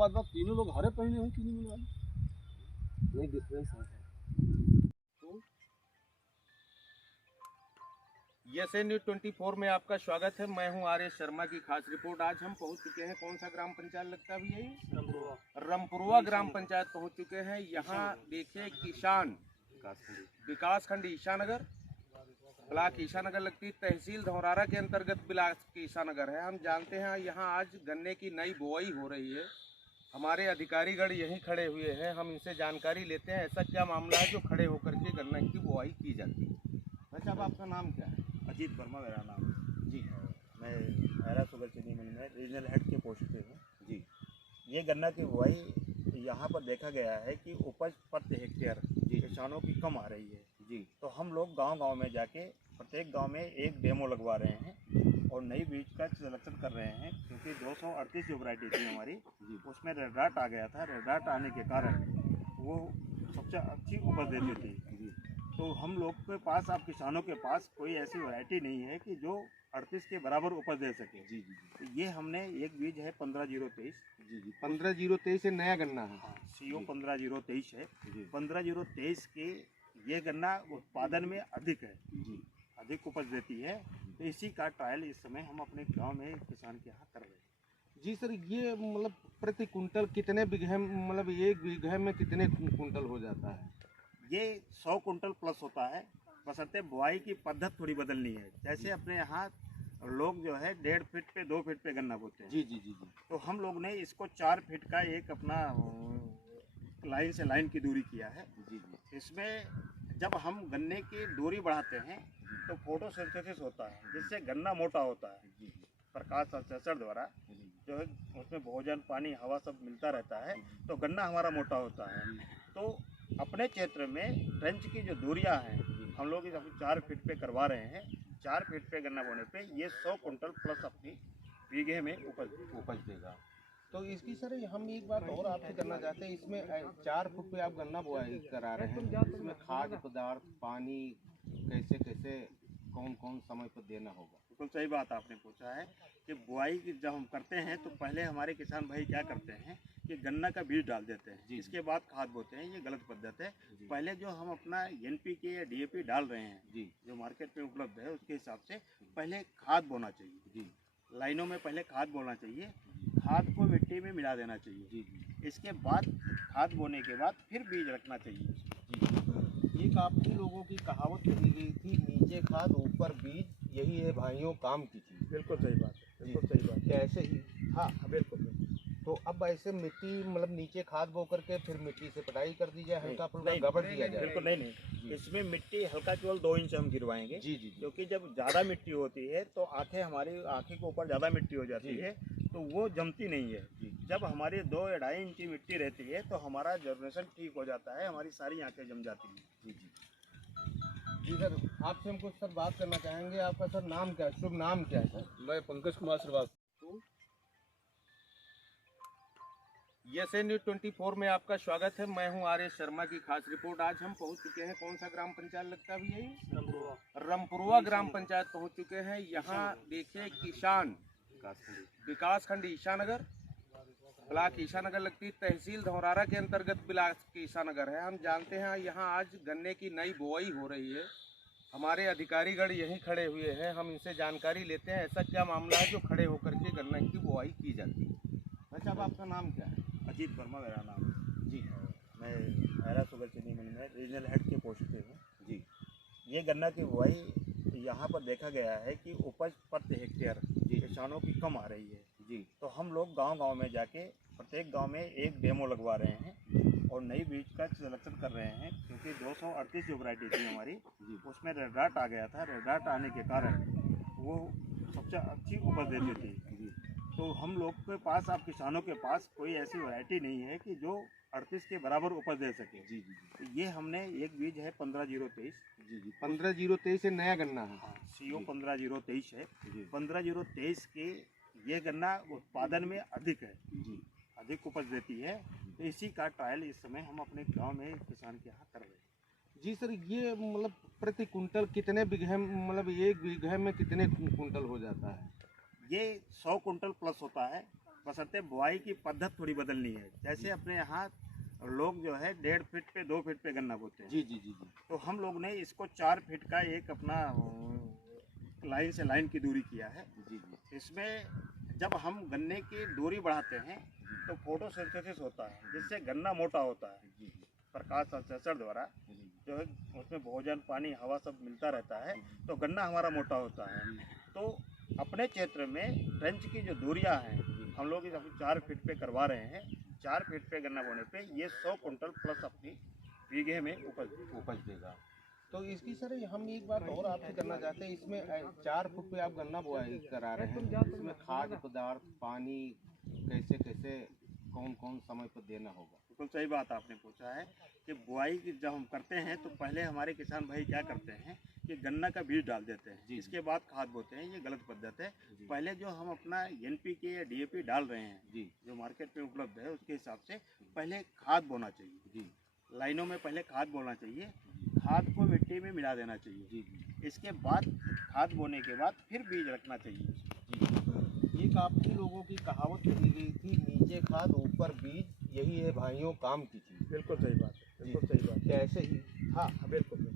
बात बात तीनों लोग हरे पहने हैं चीनी मिल वाले, नहीं डिफरेंस है। यस न्यूज़ 24 में आपका स्वागत है। मैं हूं आर्य शर्मा की खास रिपोर्ट। आज हम पहुंच चुके हैं, कौन सा ग्राम पंचायत लगता है भैया ये? रमपुरवा ग्राम पंचायत पहुंच चुके हैं। यहां देखिए किसान विकासखंड ईशानगर, ब्लॉक ईशानगर लगती है, तहसील धौरारा के अंतर्गत ब्लॉक ईशानगर है। हम जानते हैं यहाँ आज गन्ने की नई बुआई हो रही है। हमारे अधिकारीगण यहीं खड़े हुए हैं, हम इनसे जानकारी लेते हैं ऐसा क्या मामला है जो खड़े होकर के गन्ने की बुआई की जाती है। अच्छा, अब आपका नाम क्या है? अजीत वर्मा मेरा नाम है जी। मैं हैरा शुगर चीनी मिल में रीजनल हेड के पोस्ट पे हूँ जी ये गन्ना की बुआई यहाँ पर देखा गया है कि उपज प्रति हेक्टेयर किसानों की कम आ रही है जी। तो हम लोग गांव-गांव में जाके प्रत्येक गांव में एक डेमो लगवा रहे हैं और नई बीज का सिलेक्शन कर रहे हैं, क्योंकि 238 जो वैरायटी थी हमारी उसमें रेड डार्ट आ गया था। रेड डार्ट आने के कारण वो सबसे अच्छी उपज देती थी। तो हम लोग के पास, अब किसानों के पास कोई ऐसी वैरायटी नहीं है कि जो 38 के बराबर उपज दे सके। जी जी तो ये हमने एक बीज है 15023। जी जी 15023 से नया गन्ना है। हाँ, CO 15023 है। जी 15023 के ये गन्ना उत्पादन में अधिक है, जी अधिक उपज देती है। तो इसी का ट्रायल इस समय हम अपने गांव में किसान के यहाँ कर रहे हैं। जी सर, ये मतलब प्रति कुंटल कितने बीघे, मतलब एक बीघे में कितने कुंटल हो जाता है? ये 100 कुंटल प्लस होता है, बशर्ते बुआई की पद्धत थोड़ी बदलनी है। जैसे अपने यहाँ लोग जो है 1.5 फीट पे 2 फीट पे गन्ना बोते हैं। जी जी जी जी। तो हम लोग ने इसको 4 फीट का एक अपना लाइन से लाइन की दूरी किया है। जी जी। इसमें जब हम गन्ने की दूरी बढ़ाते हैं तो फोटोसिंथेसिस होता है, जिससे गन्ना मोटा होता है। जी जी प्रकाश संश्लेषण द्वारा जी जो है उसमें भोजन, पानी, हवा सब मिलता रहता है, तो गन्ना हमारा मोटा होता है। तो अपने क्षेत्र में ट्रेंच की जो दूरियां हैं हम लोग इस 4 फीट पे करवा रहे हैं। 4 फीट पे गन्ना बोने पे ये 100 कुंटल प्लस अपनी बीघे में उपज देगा। तो इसकी सर हम एक बात और आपसे करना चाहते हैं, इसमें 4 फुट पे आप गन्ना बुआई करा रहे हैं, इसमें खाद्य पदार्थ, पानी कैसे कैसे कौन कौन समय पर देना होगा? बिल्कुल सही बात आपने पूछा है कि बुआई जब हम करते हैं तो पहले हमारे किसान भाई क्या करते हैं कि गन्ना का बीज डाल देते हैं, इसके बाद खाद बोते हैं। ये गलत पद्धत है। पहले जो हम अपना NPK या DAP डाल रहे हैं, जी, जो मार्केट में उपलब्ध है, उसके हिसाब से पहले खाद बोना चाहिए। जी, लाइनों में पहले खाद बोना चाहिए, खाद को मिट्टी में मिला देना चाहिए। जी, इसके बाद खाद बोने के बाद फिर बीज रखना चाहिए। जी। ये काफ़ी लोगों की कहावत कही गई थी, नीचे खाद ऊपर बीज, यही है भाइयों काम की चीज़। बिल्कुल सही बात है, बिल्कुल सही बात क्या ऐसे ही? हाँ, बिल्कुल। तो अब ऐसे मिट्टी, मतलब नीचे खाद बो करके फिर मिट्टी से पटाई कर दी जाए, हल्का फुल्का नहीं, गबड़ दिया जाए? बिल्कुल नहीं। इसमें मिट्टी हल्का केवल 2 इंच हम गिरवाएंगे। जी जी जी। क्योंकि जब ज़्यादा मिट्टी होती है तो हमारी आँखें के ऊपर ज़्यादा मिट्टी हो जाती है, तो वो जमती नहीं है। जब हमारी 2 या 2.5 इंच की मिट्टी रहती है तो हमारा जर्मिनेशन ठीक हो जाता है, हमारी सारी आँखें जम जाती हैं। जी जी जी। सर, आपसे हम कुछ सर बात करना चाहेंगे। आपका सर नाम क्या है, शुभ नाम क्या है सर? मैं पंकज कुमार श्रीवास्तव। यस न्यूज़ 24 में आपका स्वागत है। मैं हूं आर्य शर्मा की खास रिपोर्ट। आज हम पहुंच चुके हैं, कौन सा ग्राम पंचायत लगता है भैया ये? रमपुरवा ग्राम पंचायत पहुंच चुके हैं। यहां देखिए किसान विकासखंड ईशानगर, ब्लॉक ईशानगर लगती है, तहसील धौरारा के अंतर्गत ब्लॉक ईशानगर है। हम जानते हैं यहाँ आज गन्ने की नई बुआई हो रही है। हमारे अधिकारीगण यहीं खड़े हुए हैं, हम इनसे जानकारी लेते हैं ऐसा क्या मामला है जो खड़े होकर के गन्ने की बुआई की जाती है। अच्छा, अब आपका नाम क्या है? अजीत वर्मा मेरा नाम है। जी मैं हैरा शुगर चीनी मिल में रीजनल हेड के पोस्ट पे हूँ। जी। ये गन्ना की बुआई यहाँ पर देखा गया है कि उपज प्रति हेक्टेयर किसानों की कम आ रही है। जी। तो हम लोग गांव-गांव में जाके प्रत्येक गांव में एक डेमो लगवा रहे हैं और नई बीज का सिलेक्शन कर रहे हैं, क्योंकि 238 जो वैरायटी थी हमारी उसमें रेड डार्ट आ गया था। रेड डार्ट आने के कारण वो सबसे अच्छी उपज देती थी। तो हम लोग के पास, अब किसानों के पास कोई ऐसी वैरायटी नहीं है कि जो 38 के बराबर उपज दे सके। जी जी। तो ये हमने एक बीज है 15023। जी जी 15023 से नया गन्ना है। हाँ, CO 15023 है। जी 15023 के ये गन्ना उत्पादन में अधिक है, जी। अधिक उपज देती है। तो इसी का ट्रायल इस समय हम अपने गांव में किसान के यहाँ कर रहे हैं। जी सर, ये मतलब प्रति कुंटल कितने बीघे, मतलब एक बीघे में कितने कुंटल हो जाता है? ये 100 कुंटल प्लस होता है, बशर्ते बुआई की पद्धत थोड़ी बदलनी है। जैसे अपने यहाँ लोग जो है 1.5 फीट पे 2 फीट पे गन्ना बोते हैं। जी जी जी जी। तो हम लोग ने इसको 4 फीट का एक अपना लाइन से लाइन की दूरी किया है। जी जी। इसमें जब हम गन्ने की दूरी बढ़ाते हैं तो फोटोसिंथेसिस होता है, जिससे गन्ना मोटा होता है। प्रकाश संश्लेषण द्वारा जो है उसमें भोजन, पानी, हवा सब मिलता रहता है, तो गन्ना हमारा मोटा होता है। तो अपने क्षेत्र में ट्रेंच की जो दूरियां हैं हम लोग इस 4 फीट पे करवा रहे हैं। 4 फीट पे गन्ना बोने पे ये 100 कुंटल प्लस अपनी बीघे में उपज देगा। तो इसकी सर हम एक बात और आपसे करना चाहते हैं, इसमें 4 फुट पे आप गन्ना बुआई करा रहे हैं, इसमें खाद्य पदार्थ, पानी कैसे कैसे कौन कौन समय पर देना होगा? बिल्कुल सही बात आपने पूछा है कि बुआई जब हम करते हैं तो पहले हमारे किसान भाई क्या करते हैं कि गन्ना का बीज डाल देते हैं, इसके बाद खाद बोते हैं। ये गलत पद्धत है। पहले जो हम अपना NPK या DAP डाल रहे हैं जी, जो मार्केट में उपलब्ध है, उसके हिसाब से पहले खाद बोना चाहिए। जी, लाइनों में पहले खाद बोना चाहिए, खाद को मिट्टी में मिला देना चाहिए। जी, इसके बाद खाद बोने के बाद फिर बीज रखना चाहिए। जी। एक आपकी लोगों की कहावत कही गई थी, नीचे खाद ऊपर बीज, यही है भाइयों काम की चीज। बिल्कुल सही बात है, बिल्कुल सही बात क्या ऐसे ही? हाँ बिल्कुल।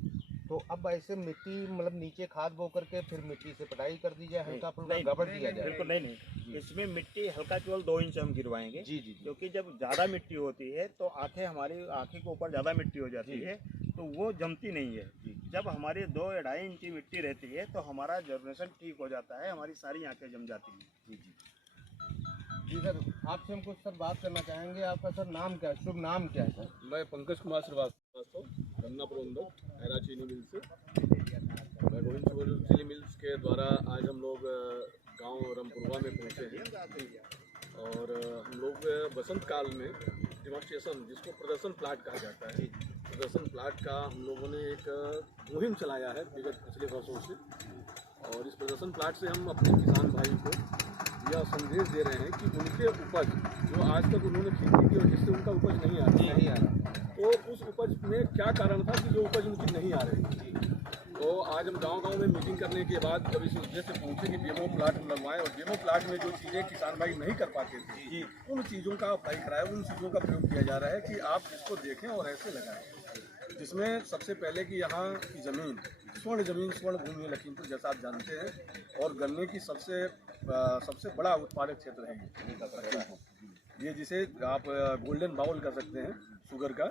तो अब ऐसे मिट्टी मतलब नीचे खाद बो करके फिर मिट्टी से पटाई कर दी जाए, हल्का फुल्का नहीं, गबड़ दिया जाए? बिल्कुल नहीं। इसमें मिट्टी हल्का केवल 2 इंच हम गिरवाएंगे। जी जी जी। क्योंकि जब ज़्यादा मिट्टी होती है तो हमारी आँखें के ऊपर ज़्यादा मिट्टी हो जाती है, तो वो जमती नहीं है। जब हमारी 2 या 2.5 इंच की मिट्टी रहती है तो हमारा जर्मिनेशन ठीक हो जाता है, हमारी सारी आँखें जम जाती हैं। जी जी जी। सर आपसे हम कुछ सर बात करना चाहेंगे। आपका सर नाम क्या है, शुभ नाम क्या है सर? मैं पंकज कुमार श्रीवास्तव, गन्ना प्रबंधक एरा चीनी मिल से। मैं गोविंद शुगर चीनी मिल्स के द्वारा आज हम लोग गांव रमपुरवा में पहुंचे हैं और हम लोग बसंत काल में डेमोन्स्ट्रेशन, जिसको प्रदर्शन प्लाट कहा जाता है, प्रदर्शन प्लाट का हम लोगों ने एक मुहिम चलाया है विगत पिछले वर्षों से। और इस प्रदर्शन प्लाट से हम अपने किसान भाई को यह संदेश दे रहे हैं कि उनके उपज जो आज तक उन्होंने खेती की और जिससे उनका उपज नहीं आ रहा, तो उस उपज में क्या कारण था कि जो उपज उनकी नहीं आ रही थी। तो आज हम गांव-गांव में मीटिंग करने के बाद जब इस उद्देश्य से पहुंचे कि डेमो प्लाट लगवाएं और डेमो प्लाट में जो चीज़ें किसान भाई नहीं कर पाते थे उन चीज़ों का अप्लाई कराएं, उन चीज़ों का प्रयोग किया जा रहा है कि आप इसको देखें और ऐसे लगाएं। जिसमें सबसे पहले कि यहाँ की ज़मीन स्वर्ण भूमि है लखीमपुर, जैसा आप जानते हैं, और गन्ने की सबसे बड़ा उत्पादक क्षेत्र है ये, जिसे आप गोल्डन बाउल कर सकते हैं शुगर का।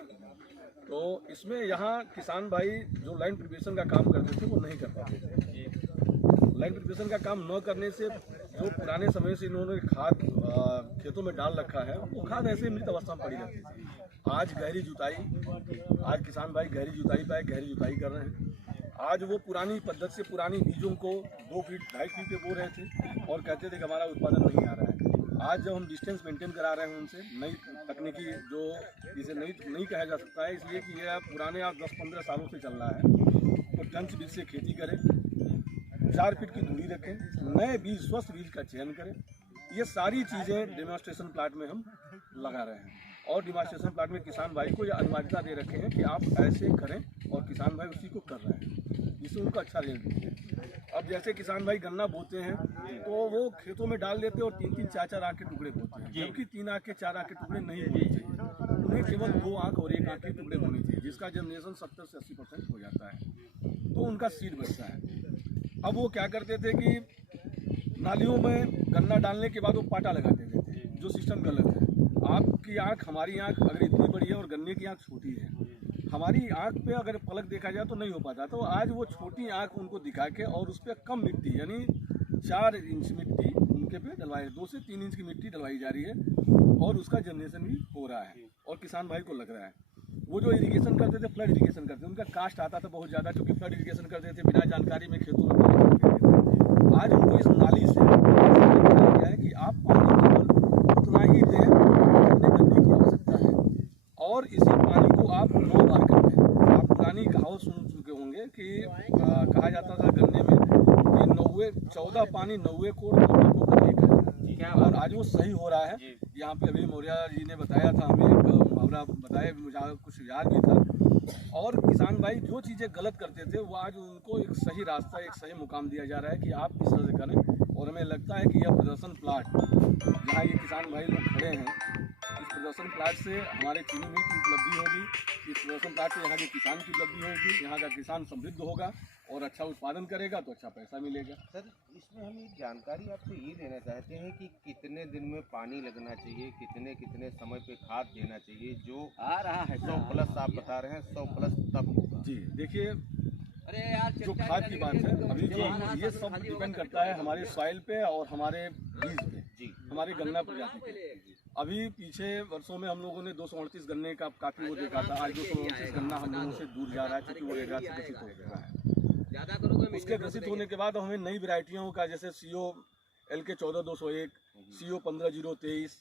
तो इसमें यहाँ किसान भाई जो लाइन प्रिपरेशन का काम करते थे वो नहीं कर पाते थे। लाइन प्रिपरेशन का काम न करने से जो पुराने समय से इन्होंने खाद खेतों में डाल रखा है वो खाद ऐसे मृत अवस्था में पड़ी रहती थी। आज गहरी जुताई, आज किसान भाई गहरी जुताई पे गहरी जुताई कर रहे हैं। आज वो पुरानी पद्धति से पुरानी बीजों को 2 फीट 2.5 फीट पे बो रहे थे और कहते थे कि हमारा उत्पादन नहीं आ रहा है। आज जब हम डिस्टेंस मेंटेन करा रहे हैं उनसे, नई तकनीकी जो इसे नहीं कहा जा सकता है, इसलिए कि यह पुराने आज 10-15 सालों से चल रहा है। तो टंच बीज से खेती करें, 4 फीट की दूरी रखें, नए बीज, स्वस्थ बीज का चयन करें। ये सारी चीज़ें डेमोन्स्ट्रेशन प्लाट में हम लगा रहे हैं और डेमोन्स्ट्रेशन प्लाट में किसान भाई को यह अनिवार्यता दे रखे हैं कि आप ऐसे करें और किसान भाई उसी को कर रहे हैं, जिससे उनको अच्छा रेट मिले। अब जैसे किसान भाई गन्ना बोते हैं तो वो खेतों में डाल देते हैं और 3-3, 4-4 आँख के टुकड़े बोते हैं, जबकि 3 आँख के 4 आँख के टुकड़े नहीं होने चाहिए। उन्हें केवल 2 आँख और 1 आँख के टुकड़े होने चाहिए, जिसका जर्मिनेशन 70 से 80% हो जाता है, तो उनका सीड बचता है। अब वो क्या करते थे कि नालियों में गन्ना डालने के बाद वो पाटा लगा देते थे, जो सिस्टम गलत है। आपकी आँख, हमारी आँख अगर इतनी बड़ी है और गन्ने की आँख छोटी है, हमारी आँख पे अगर पलक देखा जाए तो नहीं हो पाता। तो आज वो छोटी आँख उनको दिखा के और उस पर कम मिट्टी, यानी 4 इंच मिट्टी उनके पे डलवाई, 2 से 3 इंच की मिट्टी डलवाई जा रही है और उसका जनरेशन भी हो रहा है और किसान भाई को लग रहा है। वो जो इरिगेशन करते थे, फ्लड इरिगेशन करते थे, उनका कास्ट आता था बहुत ज़्यादा, क्योंकि फ्लड इरिगेशन करते थे, बिना जानकारी में खेतों में पानी चलते थे। आज उनको इस नाली से क्या है कि आप पानी केवल उतना ही दें जितने गन्ने की आवश्यकता है, और इसी पानी को आप 9 बार कर दें। आप पुरानी कहावत सुन चुके होंगे कि कहा जाता था गन्ने में कि 14 पानी 90 कोड़ को गन्ने का, और आज वो सही हो रहा है। यहाँ पे अभी मौर्या जी ने बताया था, हमें एक मुहावरा बताया, मुझे कुछ याद भी था। और किसान भाई जो चीज़ें गलत करते थे वो आज उनको एक सही रास्ता, एक सही मुकाम दिया जा रहा है कि आप इस तरह से करें और हमें लगता है कि यह प्रदर्शन प्लाट जहाँ ये किसान भाई लोग खड़े हैं, इस प्रदर्शन प्लाट से हमारे चीनी मिल की उपलब्धि होगी, इस प्रदर्शन प्लाट से यहाँ के किसान की उपलब्धि होगी, यहाँ का किसान समृद्ध होगा और अच्छा उत्पादन करेगा तो अच्छा पैसा मिलेगा। सर, इसमें हम एक जानकारी आपसे ये लेना चाहते हैं कि कितने दिन में पानी लगना चाहिए, कितने कितने समय पे खाद देना चाहिए, जो आ रहा है 100+ आप बता रहे हैं 100+ तब होगा। जी देखिए, जो खाद की बात है अभी जो ये सब डिपेंड करता है हमारे सॉइल पे और हमारे बीज पे, जी हमारे गन्ना प्रजाति पे। अभी पीछे वर्षों में हम लोगों ने 238 गन्ने का काफ़ी वो देखा था, आज 229 गन्ना हम लोगों से दूर जा रहा है क्योंकि वो एरिया से ग्रसित हो गया है। उसके ग्रसित होने के बाद हमें नई वैरायटियों का जैसे COLK 14201, CO 15023,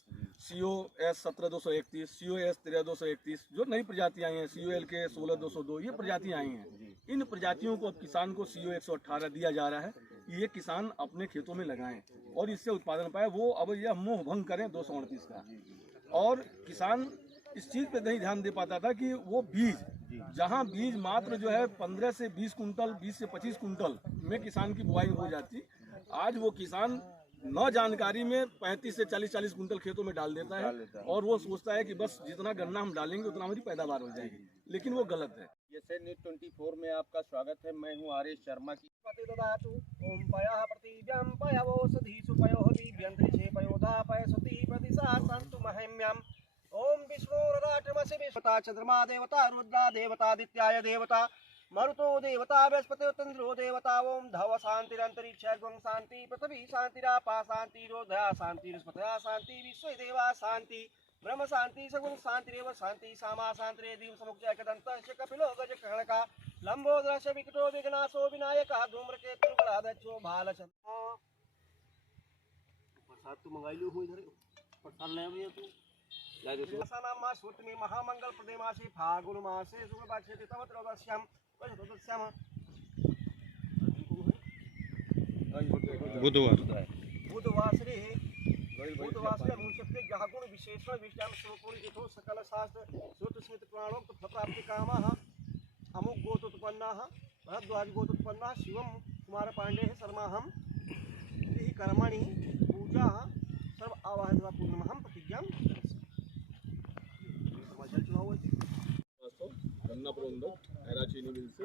COS 17231, COS 13231 जो नई प्रजातियाँ आई हैं, COLK 16202 ये प्रजातियाँ आई हैं। इन प्रजातियों को अब किसान को CO 118 दिया जा रहा है कि ये किसान अपने खेतों में लगाएं और इससे उत्पादन पाए। वो अब यह मोह भंग करें 238 का। और किसान इस चीज़ पे नहीं ध्यान दे पाता था कि वो बीज, जहाँ बीज मात्र जो है 15 से 20 कुंटल, 20 से 25 कुंटल में किसान की बुआई हो जाती, आज वो किसान न जानकारी में 35 से 40 कुंटल खेतों में डाल देता है और वो सोचता है कि बस जितना गन्ना हम डालेंगे उतना हमारी पैदावार हो जाएगी, लेकिन वो गलत है। जैसे न्यूज़ 24 में आपका स्वागत है। मैं हूँ आर शर्मा की। ओम विष्णुराटमसी चंद्रमा देवता रुद्रा देवतादित्याय देवता मरुतो देवता बृहस्पति चंद्रो देवता। ओम धव शांतिरंतरिक्ष शांति पृथ्वी शांतिरापा शांति रोधया शांति स्पतया शांति विश्व देवा शांति ब्रह्म शांति सगुण शांति रेव शांति सामा शांति दीव समुच्चय कदंत कपिलो गज कणका लंबोदर श विकटो विघ्नाशो विनायक धूम्रकेतु गणाध्यक्षो भालचंद। प्रसाद तो मंगाई लो हूं, इधर प्रसाद ले आवे तू नाम सूत्र महामंगल प्रदे मासे फागुन मासे शुक्ल पक्षे तवत्रवश्यम वशतश्यम बुधवासरे बुधवासरे भूषते जहागुण विशेषण विज्ञान स्वपूर्ण यथो सकल शास्त्र श्रुत स्मृति पुराणोक्त फलप्राप्ति कामः अमुक गोत्रोत्पन्नाः भरद्वाज गोत्रोत्पन्नाः शिवम कुमार पांडे शर्माहम इति कर्मणि पूजा सर्व आवाहनवा पूर्णमहम प्रतिज्ञां गन्ना प्रबंधक एरा चीनी मिल से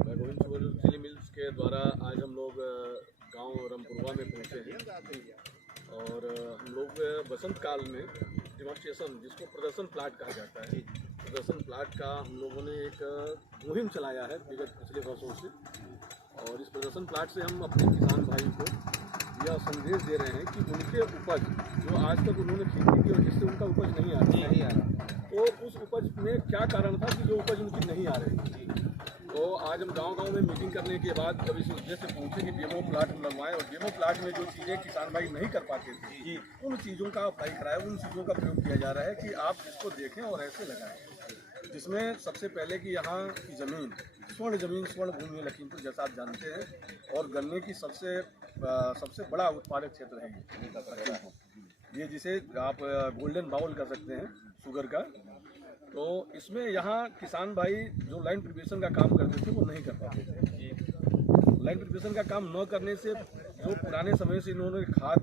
मैं गोविंद शुगर चीनी मिल्स के द्वारा आज हम लोग गांव रमपुरवा में पहुंचे हैं और हम लोग बसंत काल में डेमोन्स्ट्रेशन जिसको प्रदर्शन प्लाट कहा जाता है, प्रदर्शन प्लाट का हम लोगों ने एक मुहिम चलाया है विगत पिछले वर्षों से। और इस प्रदर्शन प्लाट से हम अपने किसान भाई को यह संदेश दे रहे हैं कि उनके उपज जो आज तक उन्होंने खेती की और जिससे उनका उपज नहीं आ रहा, तो उस उपज में क्या कारण था कि जो उपज उनकी नहीं आ रही थी। तो आज हम गांव-गांव में मीटिंग करने के बाद जब इस उद्देश्य से पहुंचे कि डेमो प्लाट हम लगवाएं और डेमो प्लाट में जो चीज़ें किसान भाई नहीं कर पाते थे उन चीज़ों का अप्लाई कराएं, उन चीज़ों का प्रयोग किया जा रहा है कि आप इसको देखें और ऐसे लगाएं। जिसमें सबसे पहले कि यहाँ की ज़मीन स्वर्ण भूमि लखीमपुर जैसा आप जानते हैं और गन्ने की सबसे बड़ा उत्पादक क्षेत्र है ये जिसे आप गोल्डन बाउल कर सकते हैं शुगर का। तो इसमें यहाँ किसान भाई जो लाइन प्रिपरेशन का काम करते थे वो नहीं कर पाते थे। लाइन प्रिपरेशन का काम न करने से जो पुराने समय से इन्होंने खाद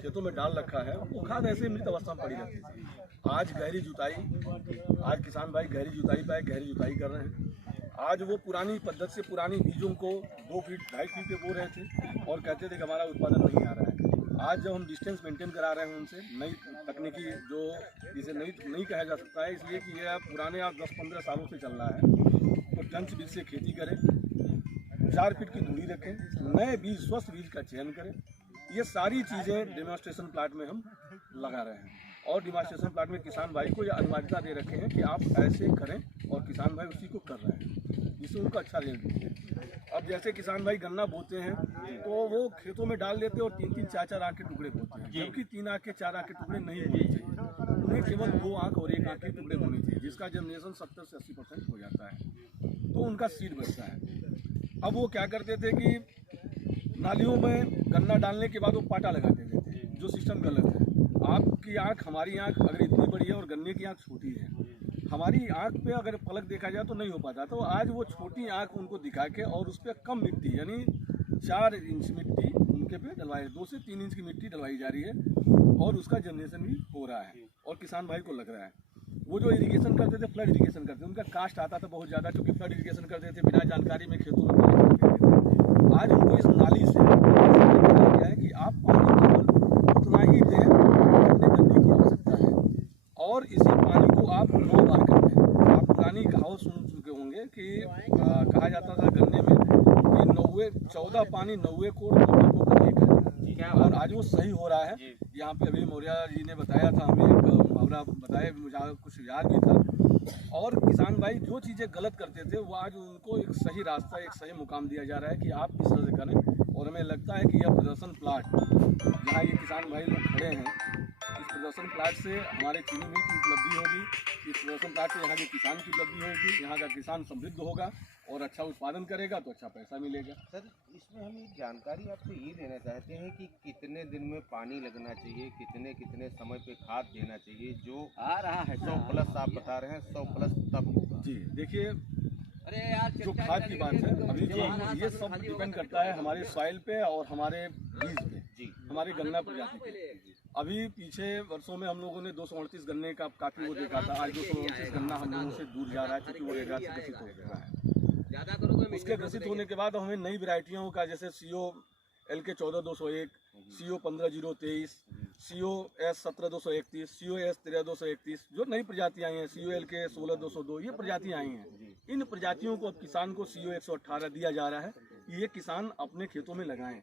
खेतों में डाल रखा है वो खाद ऐसे मृत अवस्था में पड़ी रहती थी। आज गहरी जुताई, आज किसान भाई गहरी जुताई कर रहे हैं। आज वो पुरानी पद्धति से पुरानी बीजों को 2 फीट 2.5 फीट पे बो रहे थे और कहते थे कि हमारा उत्पादन नहीं आ रहा है। आज जब हम डिस्टेंस मेंटेन करा रहे हैं उनसे नई तकनीकी जो इसे नहीं कहा जा सकता है, इसलिए कि यह पुराने आज 10-15 सालों से चल रहा है। तो टंच बीज से खेती करें, 4 फीट की दूरी रखें, नए बीज स्वस्थ बीज का चयन करें। ये सारी चीज़ें डेमोन्स्ट्रेशन प्लाट में हम लगा रहे हैं और डेमोन्स्ट्रेशन प्लाट में किसान भाई को यह अनिवार्यता दे रखे हैं कि आप ऐसे करें और किसान भाई उसी को कर रहे हैं जिससे उनका अच्छा रिजल्ट मिले। अब जैसे किसान भाई गन्ना बोते हैं तो वो खेतों में डाल देते हैं और 3-3, 4-4 आँख के टुकड़े बोते हैं, जबकि 3 आँख के 4 आँख के टुकड़े नहीं होने चाहिए। उन्हें केवल 2 आँख और 1 आँख के टुकड़े होने चाहिए, जिसका जर्मिनेशन 70 से 80% हो जाता है तो उनका सीड बचता है। अब वो क्या करते थे कि नालियों में गन्ना डालने के बाद वो पाटा लगा देते थे, जो सिस्टम गलत है। आपकी आँख हमारी आँख अगर इतनी बड़ी है और गन्ने की आँख छोटी है, हमारी आँख पे अगर पलक देखा जाए तो नहीं हो पाता। तो आज वो छोटी आँख उनको दिखा के और उस पर कम मिट्टी यानी 4 इंच मिट्टी उनके पे डलवाई, 2 से 3 इंच की मिट्टी डलवाई जा रही है और उसका जनरेशन भी हो रहा है और किसान भाई को लग रहा है। वो जो इरिगेशन करते थे, फ्लड इरिगेशन करते थे, उनका कास्ट आता था बहुत ज़्यादा, क्योंकि फ्लड इरिगेशन करते थे बिना जानकारी में खेतों में पानी छोड़ते थे। आज उनको इस नाली से बताया गया है कि आप पानी केवल उतना ही दें जितने गन्ने की आवश्यकता है, और इसी पानी को आप 9 बार कर दें। आप पुरानी कहावत सुन चुके होंगे कि कहा जाता था गन्ने में कि 14 पानी 90 कोड़ गन्ने को कर एक है, और आज वो सही हो रहा है। यहाँ पे अभी मौर्या जी ने बताया था, हमें एक मुहावरा बताया, मुझे कुछ याद भी था। और किसान भाई जो चीज़ें गलत करते थे वो आज उनको एक सही रास्ता, एक सही मुकाम दिया जा रहा है कि आप इस तरह से करें। और हमें लगता है कि यह प्रदर्शन प्लाट जहाँ ये किसान भाई लोग खड़े हैं, इस प्रदर्शन प्लाट से हमारे चीनी मिल की उपलब्धि होगी, इस प्रदर्शन प्लाट से यहाँ के किसान की उपलब्धि होगी, यहाँ का किसान समृद्ध होगा और अच्छा उत्पादन करेगा तो अच्छा पैसा मिलेगा। सर, इसमें हम एक जानकारी आपसे ये देना चाहते हैं कि कितने दिन में पानी लगना चाहिए, कितने कितने समय पे खाद देना चाहिए, जो आ रहा है 100+ आप बता रहे हैं, 100+ तब होगा। जी देखिए, जो खाद की बात है, अभी जो ये सब डिपेंड करता है हमारे सॉइल पे और हमारे बीज पे, जी हमारे गन्ना प्रजाति पे। अभी पीछे वर्षों में हम लोगों ने 238 गन्ने का काफ़ी वो देखा था, आज 229 गन्ना हम लोगों से दूर जा रहा है, क्योंकि वो रेगा से ग्रसित हो गया है। उसके ग्रसित होने के बाद हमें नई वैरायटियों का, जैसे CO LK 14201, CO 15023, CO S 17231, CO S 13231, जो नई प्रजातियां आई हैं, CO LK 16202, ये प्रजातियां आई हैं। इन प्रजातियों को अब किसान को CO 118 दिया जा रहा है कि ये किसान अपने खेतों में लगाएं।